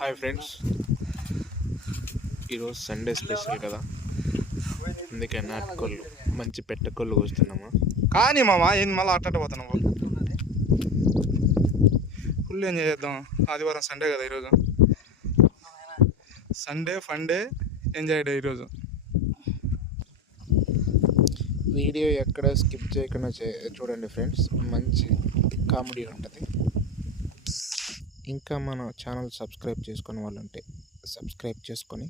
Hi friends. ఈరోజు Sunday special కదా. అందుకే నాటుకోళ్ళు మంచి పెట్టకోళ్ళు కోస్తున్నాము. కానీ మామ ఏంది మళ్ళీ అట్ట పోతున్నావు? ఫుల్ ఎంజాయ్ చేద్దాం. ఆదివారం సండే కదా ఈరోజు. సండే ఫండే ఎంజాయ్ డే ఈరోజు. వీడియో ఎక్కడ స్కిప్ చేయకుండా చూడండి ఫ్రెండ్స్. మంచి కామెడీ ఉంటుంది. ఇంకా మన ఛానల్ సబ్స్క్రైబ్ చేసుకునే వాళ్ళు ఉంటే సబ్స్క్రైబ్ చేసుకొని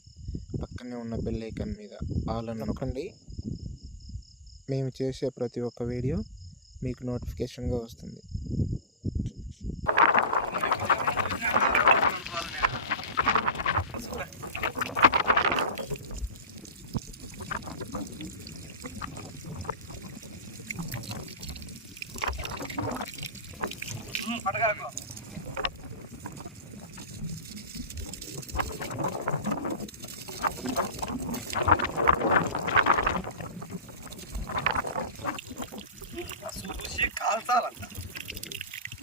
పక్కనే ఉన్న బెల్ ఐకాన్ మీద ఆల్ అని నొక్కండి. మేము చేసే ప్రతి ఒక్క వీడియో మీకు నోటిఫికేషన్గా వస్తుంది.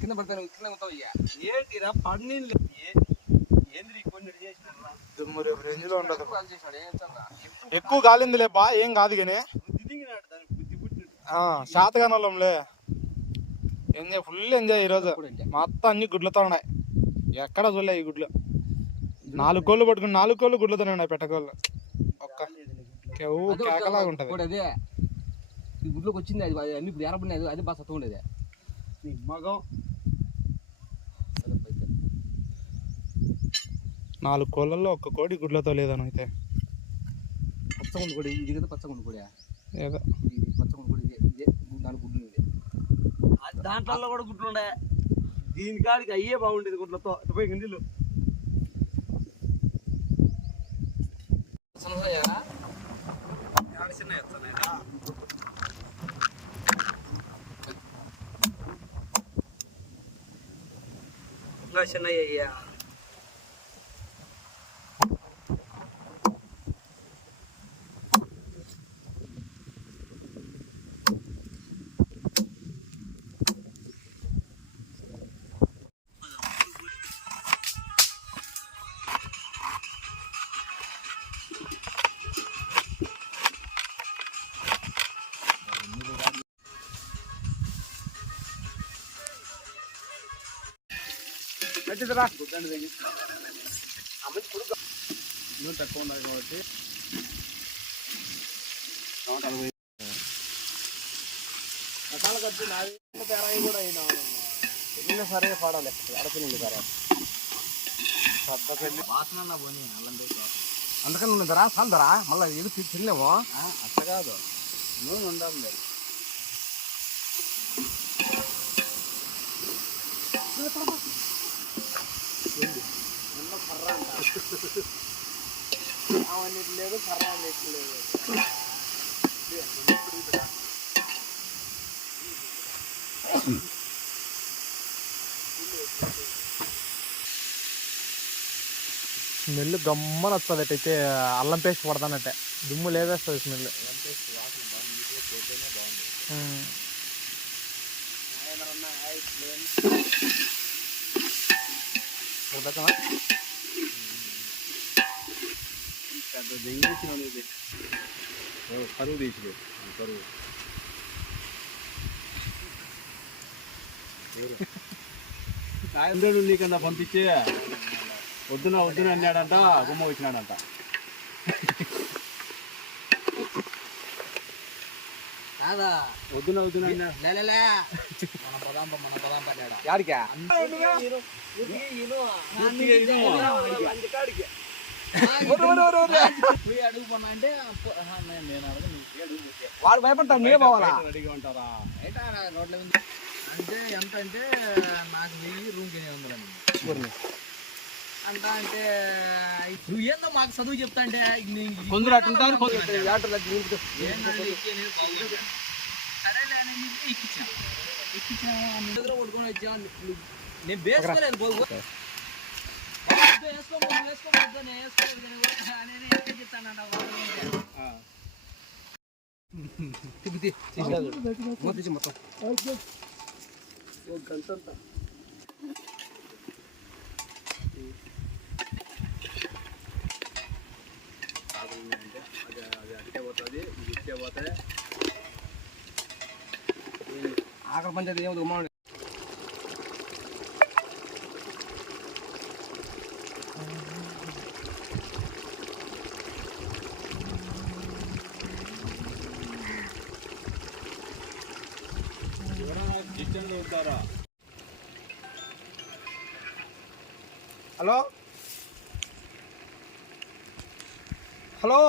కింద పడతాను కింద పోతావు ఇక ఏంటిరా పన్నీళ్ళు ఏంద్రి కొన్ని చేసినారా దుమ్ము రేపు రేంజ్లో ఉండదు కాల్ చేసినాడు ఏం చందా ఎక్కువ గాలిందిలే బా ఏం కాదు కానీ శాతగానంలే ఎంజాయ్ ఫుల్ ఎంజాయ్ ఈరోజు. మొత్తం అన్ని గుడ్లతో ఉన్నాయి. ఎక్కడ చూడలే ఈ గుడ్లు. నాలుగు కోళ్ళు పట్టుకుని నాలుగు కోళ్ళు గుడ్లతోనే ఉన్నాయి పెట్టకోళ్ళు ఒక్క కేవు కేకలాగా ఉంటుంది. అదే. ఈ గుడ్లోకి వచ్చింది అది అన్ని ఇప్పుడు అది బాగా సత్వం ఉండేది మగం. నాలుగు కోళ్ళల్లో ఒక్క కోడి గుడ్లతో లేదని అయితే పచ్చగుండు కూడా ఇది కదా పచ్చగుండు కూడా. ఏదో ఇది పచ్చగుండు కూడా ఇదే ఇదే నాలుగు గుడ్లు ఇదే ఆ దాంట్లో కూడా గుడ్లు ఉండే దీని కాడికి అయ్యే బాగుండేది గుడ్లతో. ఇటు పోయి చిన్నయ్యా తక్కువ ఉన్నది కాబట్టి రకాల ఖర్చు నాది పేరాయి కూడా అయినా పిల్లలు సరే పడాలి ఆడపిల్లలు సరే వాసన పోనీ అల్లం అందుకని ఉన్నదరా చాలదరా మళ్ళీ ఏదో తినలేము. అట్లా కాదు. నూనె ఉండాలి లేదు కర్ర అనేది లేదు స్మెల్ గమ్మన వస్తుంది అయితే అల్లం పేస్ట్ పడతానట్టే. దుమ్ము లేదేస్తుంది స్మెల్. పెద్ద దెంగేసిన ఇది కరువు తీసి కరువు సాయంత్రం నీకన్నా పంపించి వద్దున వద్దున అన్నాడంట గుమ్మ వచ్చినాడంట కాదా వద్దున వద్దున అన్నా లేలే మన పదాంప మన పదాంప అన్నాడా యాడికా నువ్వు. వాడు భయపడతాడు నీవే పోవాలా అంటే ఎంత అంటే నాకు వెయ్యి రూమ్కి ఎనిమిది వందలు అయింది. అంట అంటే నువ్వు ఏందో మాకు చదువు చెప్తా అంటే కొందరు అట్టుంటారు. సరేలే అని చెప్పి ఎక్కించా ఎక్కించా నీ దగ్గర పట్టుకొని వచ్చా నేను వేసుకోలేదు పోగు వేసుకోబోదు వేసుకోబోద్దు నేను ఆకలి పంచాయతీ ఏమో ఉమ్మా హలో హలో